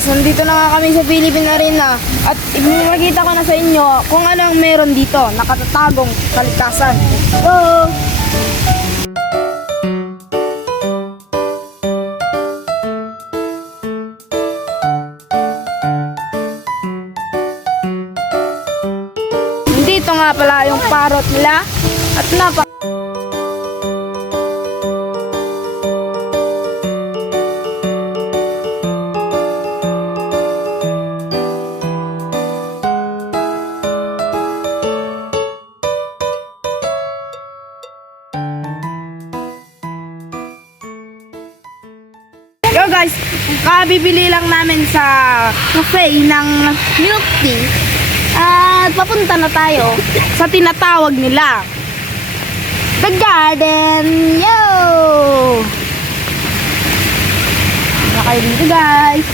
guys, nandito na nga kami sa Philippine Arena at ipinakita ko na sa inyo kung ano ang meron dito, nakatatagong kaligtasan. Go! Dito nga pala yung parrot nila at Yo guys, kabibili lang namin sa cafe ng milk tea at papunta na tayo sa tinatawag nila The Garden. Yo! Ano kayo dito guys?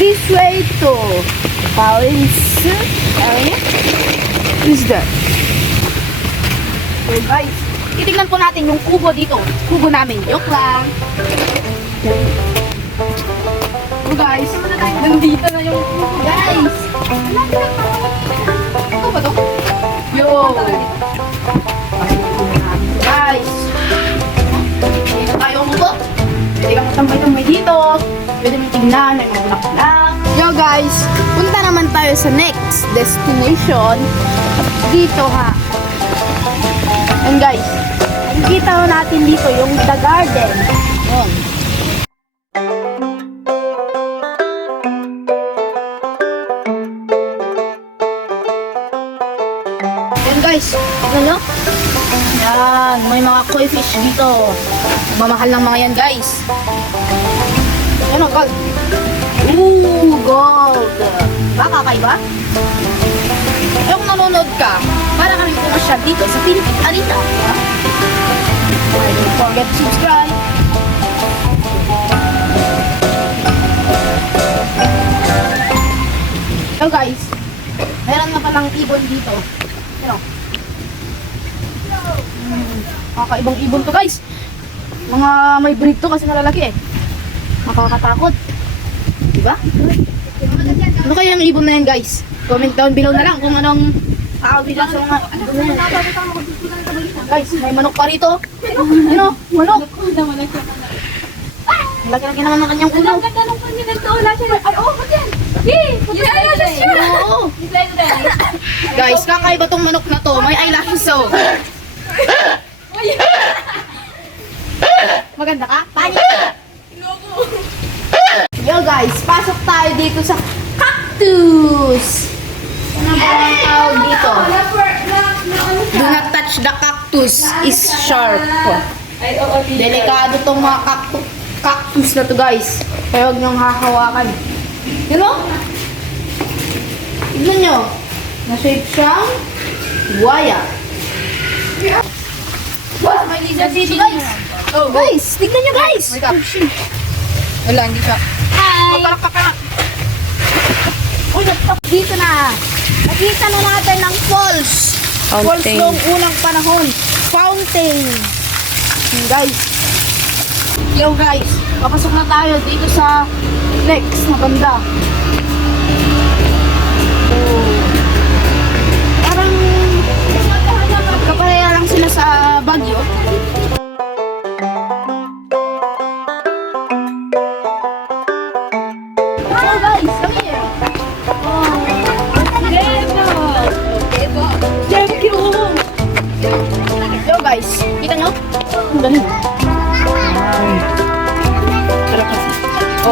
This way to Paulins area. Who's that? So guys, titignan po natin yung kubo dito. Kubo namin. Joke lang. So guys, nandito na yung kubo guys. Ano ba to? Yo! Guys, hindi na tayo kubo. Pwede kang matambay-tambay dito. Pwede mong tignan, may mga bulak-bulak. Yo guys, punta naman tayo sa next destination. Dito ha. And guys, nakikita natin dito yung The Garden. Yun. Yan guys, tignan nyo. Yan, may mga koi fish dito. Mamahal ng mga yan guys. Yan o, gold. Ooh, gold. Diba, kakaiba? Eh, kung nanonood ka, para kami pumasyal dito sa Philippine Arena. Don't forget to subscribe. So guys, meron na palang ibon dito. Pero, kakaibang ibon to guys. Mga may breed to kasi malalaki eh. Makakatakot. Diba? Ano kaya ang ibon na yan guys? Comment down below na lang kung anong kaawin lang sa mga ibon na yan. Guys, may manok pa rito. Yun o, manok. Laki-laki naman ng kanyang ulo. Ang ganda nung pinagtawala siya. Ay, oh, ba't yan? Yay! Yung eyelashes siya! Oo. Guys, kakaiba tong manok na to. May eyelashes oh. Maganda ka? Panik ka? Yo guys, pasok tayo dito sa cactus. Ano ba ang tawag dito? Do not touch the cactus, is sharp. Delikado tong mga cactus na to guys. Kaya huwag niyong hahawakan. You know? Tignan nyo. Na-shape siyang buhaya. Wow, may lizard dito guys. Oh, guys, tignan nyo guys. Wala, hindi siya. Hi! Uy, dito na. Nakita na natin ng falls. Falls noong unang panahon. Fountain. Guys. Yo guys, papasok na tayo dito sa next na banda. Parang kapareha lang sila sa Baguio. Oh guys, come here. Oh. Thank you. Yo guys, kita nyo? Ang galing.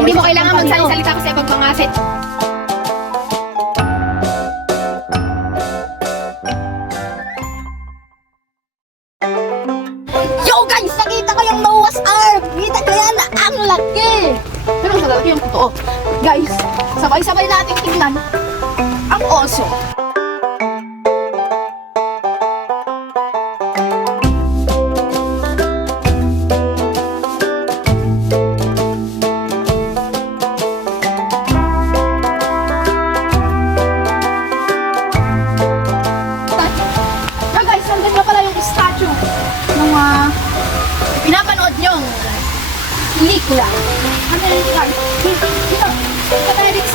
Hindi mo kailangan magsalita kasi pag pangasit. Yo guys, nakita ko yung Noah's Ark. Kita ko yan, ang laki. Pero sa laki yung totoo. Guys, sabay-sabay natin tingnan ang oso. Pinapanood nyo pelikula. Ano yun? Ito, ito tayo dito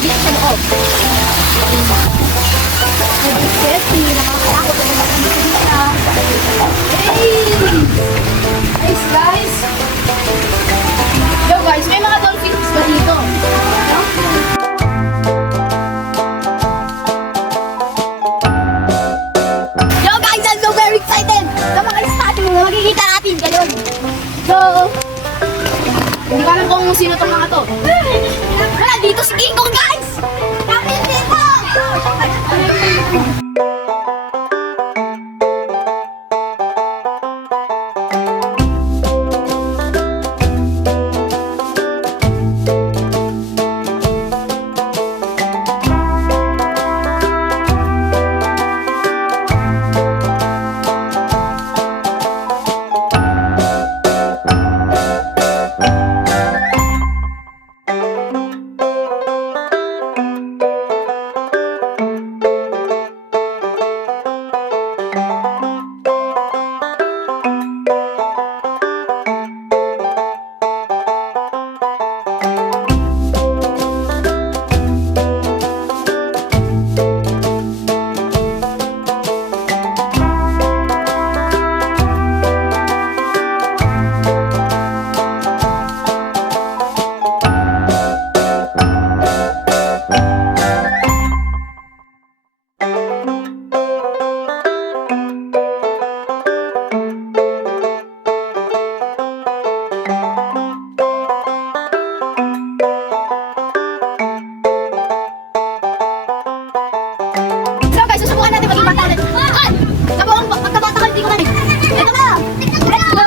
dito sa loob. Safety, nakakatakot na mga kanina. Hey! Nice guys! Yo guys, may mga dolphins ba dito? No? Yo guys, I'm so very excited! Sa mga statue na makikita natin ngayon. So, hindi ko alam kung sino tong mga to. Wala, dito si King Kong guys! Kapit dito! So guys, susubukan natin maging bata ulit. Ay! Pagkabata ka, hindi ko na. Ito na! Let's go!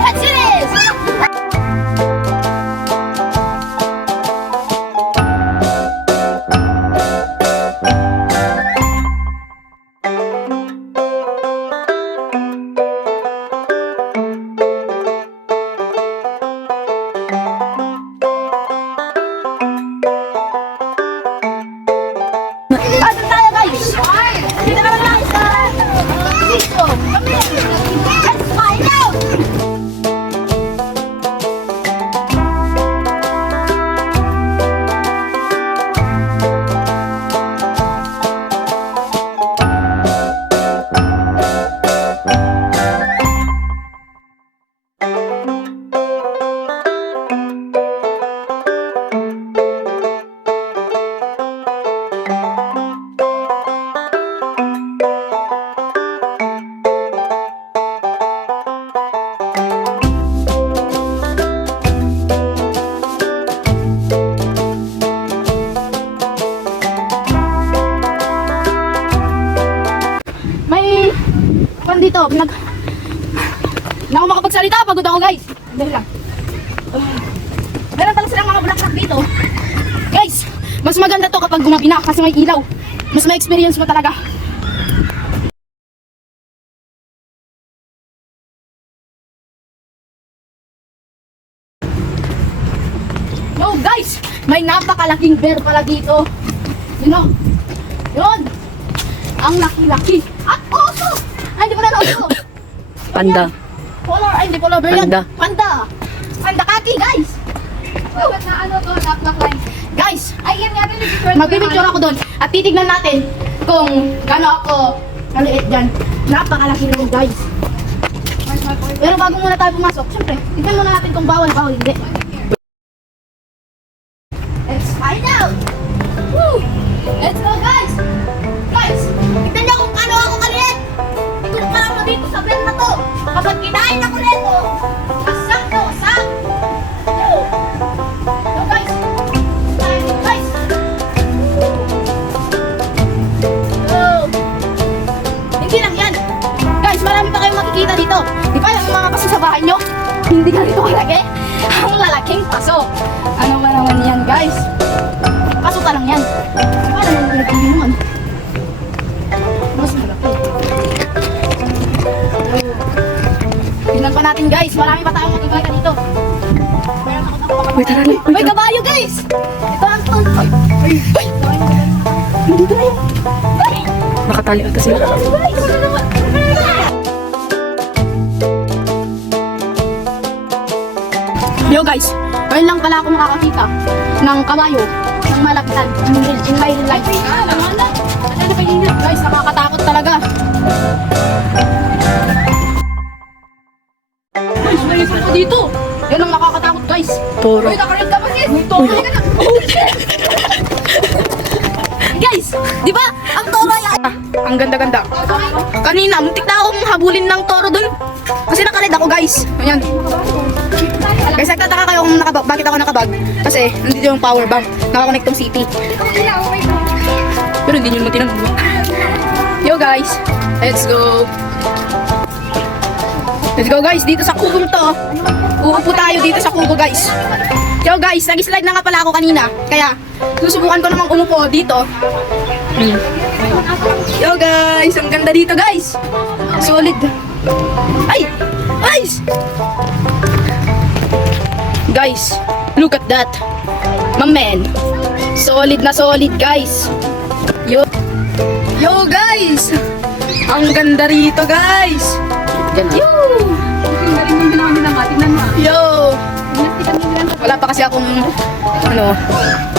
Let's do this! Asan tayo guys? Dito ka lang guys! Dito! Let's find out! May dito, na ako makapagsalita, pagod ako guys. Dahil lang. Meron pala silang mga bulaklak dito. Guys, mas maganda to kapag gumabi na kasi may ilaw. Mas may experience mo talaga. Yo guys, may napakalaking bear pala dito. You know? Yun! Ang laki-laki. At oso! Ay, hindi ko na oso. Panda. Polar, ay, hindi polar bear yan. Panda. Panda. Panda kaki, guys. Bakit na ano to, knock-knock line? Guys, Ay, yan nga rin. magbibidyo ako doon. At titignan natin kung gaano ako kaliit dyan. Napakalaki naman, guys. Pero bago muna tayo pumasok, syempre, tignan muna natin kung bawal, hindi. Let's find out! Woo! Let's go, guys! Guys, tignan niyo kung paano ako kaliit! Kumpara mo dito sa bear na to! Kapag kinain ako nito, wasak na wasak! Woo! So, guys! Tayo, guys! Woo! Hindi lang yan! Guys, marami pa kayong makikita dito. Di ba yung mga paso sa bahay nyo? Hindi ganito kalaki. Ang lalaking paso. Ano ba naman yan, guys? Paso pa lang yan. Di ba naman pinag-inuman? Mas malaki. Tingnan pa natin, guys. Marami pa tayong makikita dito. Uy, tara na. May kabayo, guys! Ito ang ay! Ay! Nandito na yun! Ay! Nakatali ata sila. Yo guys, Ngayon lang pala ako makakakita ng kabayo ng malapitan in my life. Guys, nakakatakot talaga. Guys, may isang pa dito. Yan ang nakakatakot, guys. Toro. Uy, nakarin ka pa, sis. Toro ka na. Oh, shit. Guys, di ba? Ang toro yan. Ang ganda-ganda. Kanina, muntik na akong habulin ng toro dun. Kasi nakared ako, guys. Ayan. Guys, nagtataka kayo kung bakit ako nakabag. Kasi, nandito yung power bank. Nakakonect tong CP. Pero hindi nyo naman tinanong. Yo, guys. Let's go. Let's go, guys. Dito sa kubong to. Uupo tayo dito sa kubo, guys. Yo, guys. Nag-slide na nga pala ako kanina. Kaya, susubukan ko namang umupo dito. Yo, guys. Ang ganda dito, guys. Solid. Ay! Guys! Guys, look at that. My man. Solid na solid, guys. Yo. Yo, guys. Ang ganda rito, guys. Yo. Yo. Wala pa kasi akong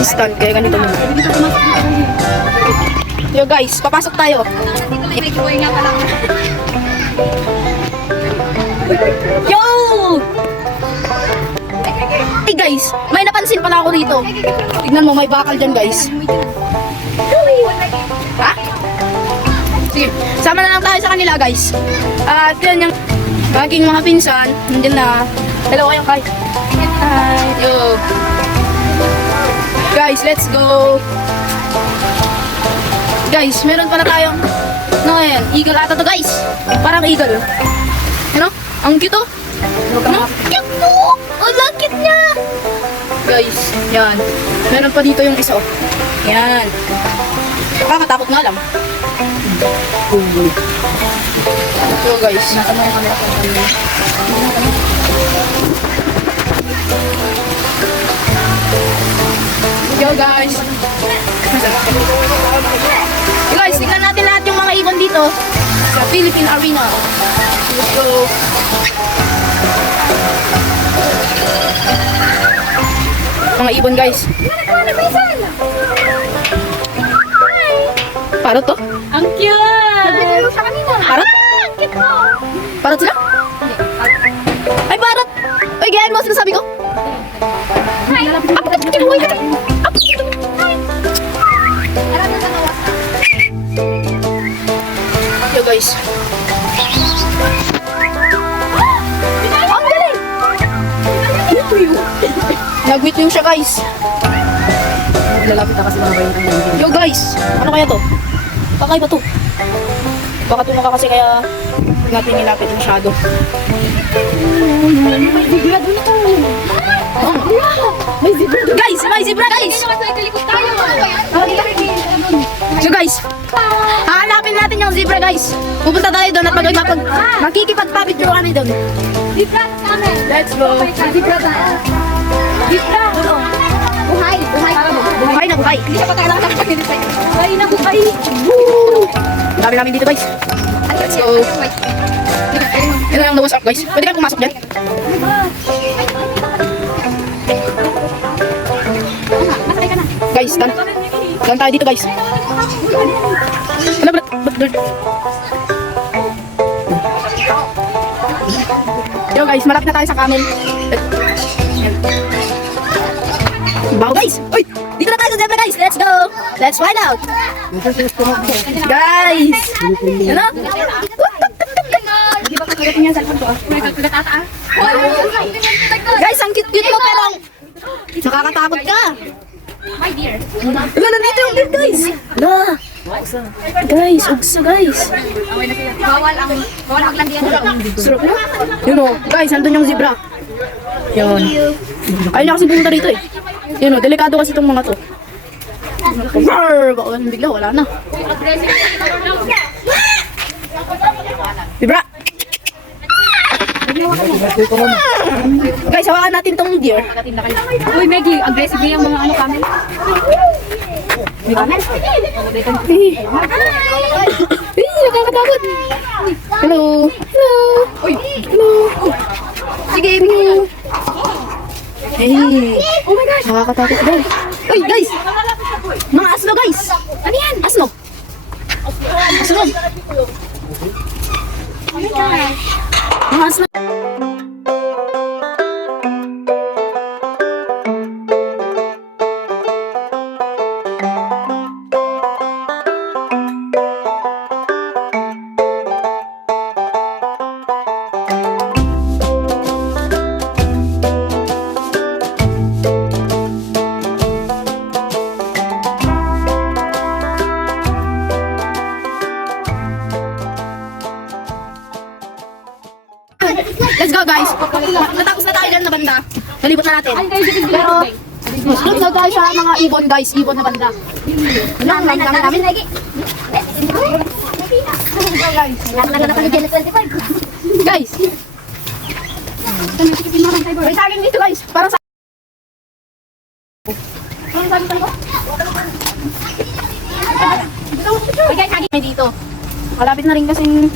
stand kaya ganito muna. Yo, guys, papasok tayo. Yo! Hey guys, may napansin pala ako dito. Tignan mo, may bakal dyan, guys. Ha? Sige, sama na lang tayo sa kanila, guys. At yan yung aking mga pinsan. Nandiyan na. Hello kayo, Kai. Hi. Yo. Guys, let's go. Guys, meron pala tayong yan, eagle ata to, guys. Parang eagle. Ano? Ang cute, oh. Ano? Cute, oh. Ang lakit niya. Guys, yan. Meron pa dito yung isa, oh. Yan. Nakakatakot nga lang. Ito, guys. Yo, guys. Guys, tignan natin lahat yung mga ibon dito sa Philippine Arena. Let's go. Mga ibon, guys. Parot to? Ang cute! Parot? Parot sila? Ay, parot! Uy, gayahin mo sinasabi ko. Yo, guys. Ang galing! Nag-witwing siya, guys. Lalapit na kasi mga bayan ng mga. Yo, guys. Ano kaya to? Kakaiba to. Baka tumaka kasi kaya hindi natin nilapit masyado. May zebra doon ako. May zebra, guys! May zebra, guys! Nakalikot tayo. So, guys, hahanapin natin yung zebra, guys. Pupunta tayo doon at makikipagpapicture kami doon. Zebra sa amin. Let's go. Zebra na. Zebra. Buhay. Buhay. Buhay na buhay. Hindi siya pa kailangan ng pag-inisay. Buhay na buhay. Woo! Ang dami namin dito, guys. Let's go. Ito yung the up, guys. Pwede kayo pumasok dyan. Masakay ka na. Guys, dan tayo dito, guys. Ano ba? Yo, guys, malapit na tayo sa camel. Wow, guys! Uy! Dito na tayo sa zebra, guys! Let's go! Let's find out! Guys! Ano? Hindi ba kagalatin niya sa cellphone ko? May kalkulat ata ah. Guys, ang cute-cute mo, pero nakakatakot ka! My dear. Wala, nandito yung deer, guys! Wala! Guys, ugso, guys! Bawal ang landian. Sarap na. Yun o, guys, nandun yung zebra. Yun. Ayaw na kasi pumunta rito eh. Yun o, delikado kasi itong mga to. Brrrr! Baka bigla, wala na. Zebra! Guys, hawakan natin tong deer. Uy, Maggie, aggressive yung mga ano kami. Nakakatakot. Hello. Hello. Hello. Sige, Amy. Hey! Oh my gosh! Nakakatakot guys. Uy guys! Mga asno guys! Ano yan? Asno! Asno! Oh my gosh! Mga asno! Let's go guys! Natapos na tayo dyan na banda. Nalibot na natin. Pero, sunod na tayo sa mga ibon guys. Ibon na banda. Ano ang dami namin? Guys! May saging dito guys. Para sa... Ano saging ko? May guys, saging may dito. Malapit na rin kasing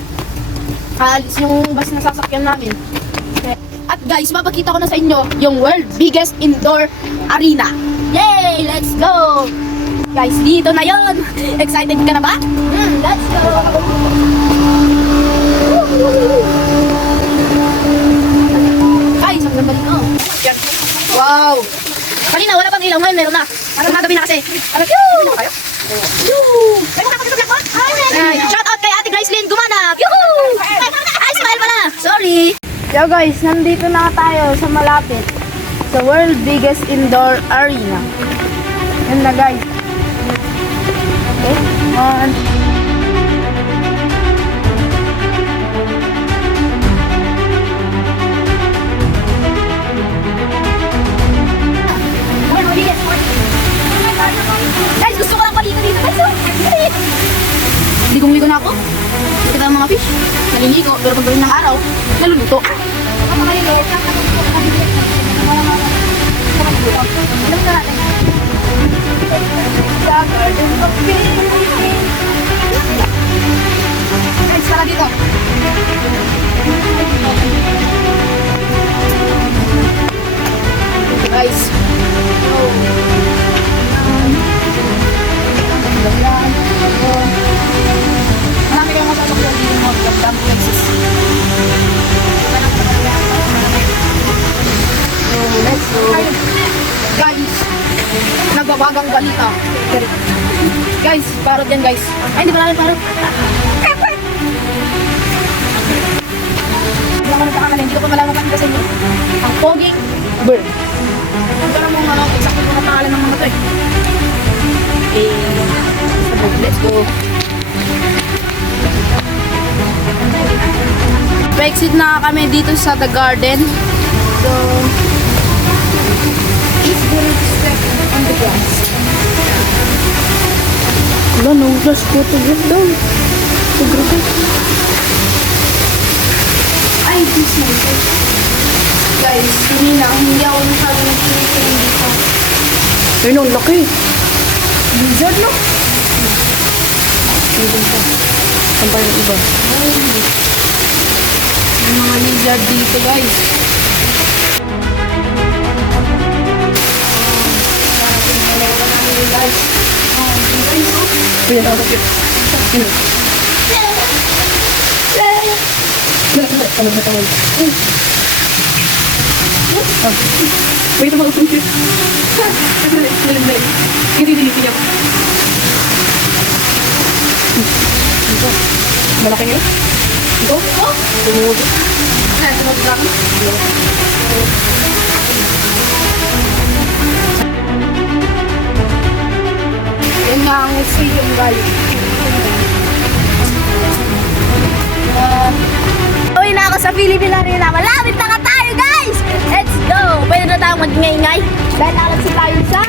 alis yung bus na sasakyan namin. At guys, mapakita ko na sa inyo yung world biggest indoor arena. Yay! Let's go! Guys, dito na yon. Excited ka na ba? Let's go! Guys, ang ganda dito. Wow! Kanina wala pang ilaw, ngayon meron na. Parang magabi na kasi. Parang Ay, shout out kay Ate Gracelyn Gumanap! Yuhuu! Ay, smile pala! Sorry! Yo guys, nandito na tayo sa malapit sa world biggest indoor arena. Yan na guys. Okay, on. Guys, gusto ko lang paligo dito. Ligong-ligo na ako. Kita ng mga fish. Naliligo, pero pag gawin ng araw, naluluto. Guys, tara dito. Guys. Marami kayong masasakyan dito mo. Dami places. Let's go. Guys, nagbabagang balita. Guys, parot yan guys. Ay, hindi ba namin parot? Hindi ako nagkakamali. Hindi ko pa malaman kasi inyo. Ang poging bird. Pero mong ano, exactly kung napangalan ng mga to eh. Let's go. Pa-exit na kami dito sa The Garden. So, it's going to step on the grass. Wala, no, just go to get down. Ay, this one. Guys, hindi ako masyado nag-feeling dito. Ay, no, laki. Lizard, no? Ay, dun pa. Saan pa yung iba? May mga lizard dito, guys. Uy, ang laki. Tawag na tawag. Wait, ito mag-upload. Hindi niya. Malaki yun? Ito? Ito? Tumuod. Sunod lang. Yan nga ang museum, guys. Uwi na ako sa Philippine Arena. Malapit na ka tayo, guys! Let's go! Pwede na tayong mag-ingay-ingay. Dahil alas tayo sa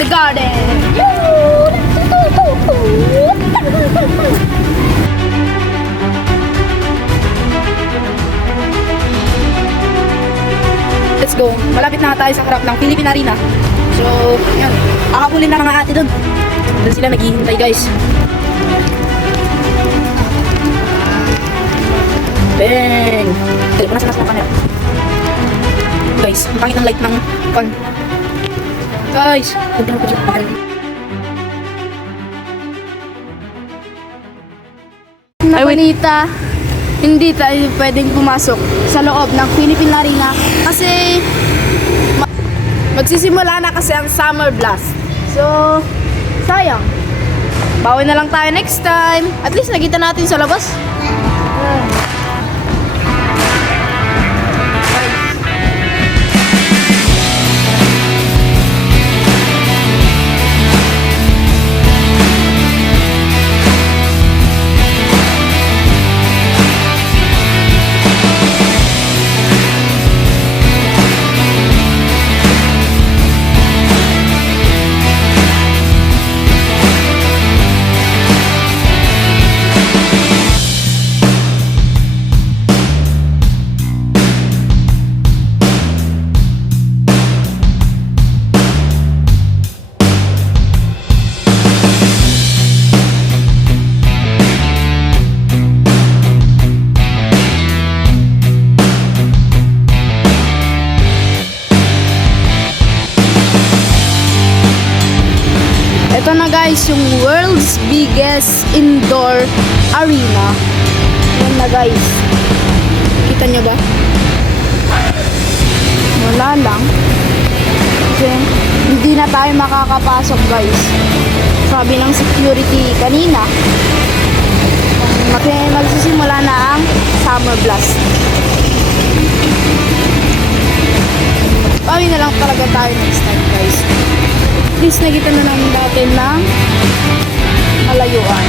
The Garden. Let's go. Malapit na tayo sa harap ng Philippine Arena. So, yan. Akapulin na mga ate doon. Doon sila naghihintay, guys. Bang! Dali ko na sa mas ng camera. Guys, ang pangit ng light ng pan. Guys, huwag na ako. Na balita, hindi tayo pwedeng pumasok sa loob ng Philippine Arena kasi magsisimula na kasi ang Summer Blast. So, sayang. Bawi na lang tayo next time. At least nakita natin sa labas. Ito na guys, yung world's biggest indoor arena. Yan na guys. Kita nyo ba? Wala lang. Kasi hindi na tayo makakapasok guys. Sabi ng security kanina. Kasi magsisimula na ang Summer Blast. Bawi na lang talaga tayo next time guys. Please nakita na namin natin ng malayuan.